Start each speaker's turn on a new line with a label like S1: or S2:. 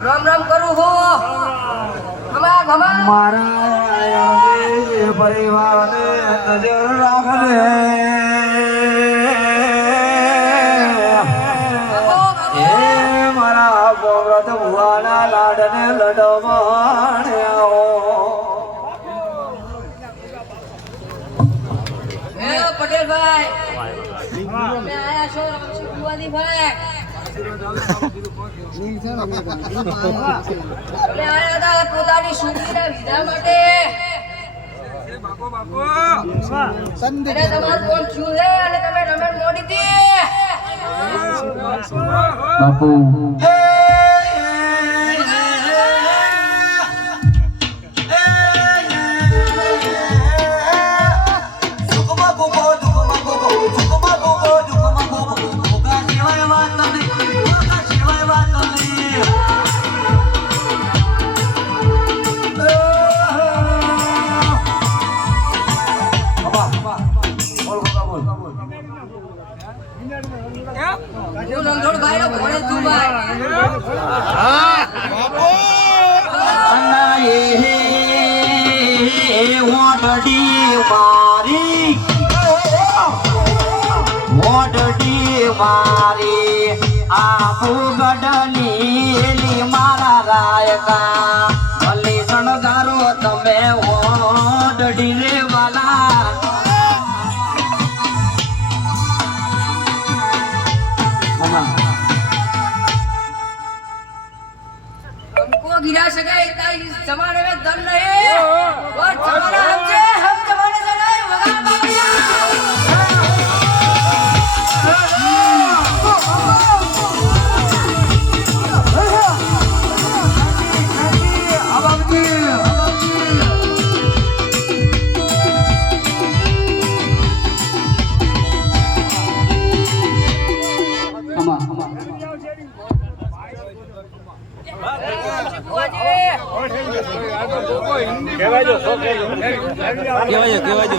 S1: રામ રામ કરું હો. ઘમા ઘમા
S2: મારા પરિવારને નજર રાખજે. એ મારા પૌરત ભુવાના લાડને લડવાણ્યાઓ.
S1: પટેલભાઈ આયા છો રામસિંહ પોતાની છોકરીના વિધા માટે અને તમારું કોણ થયું છે અને તમે રમેણ મોડી
S2: બાપુ. મારી આ ફૂગડલી મારા રાયકા.
S1: हमको गिरा सके इतना इस जमाने में दम नहीं और जमाना हमसे हम जमाने से नहीं भगवान बाबा
S3: કેવાજો કેવાજો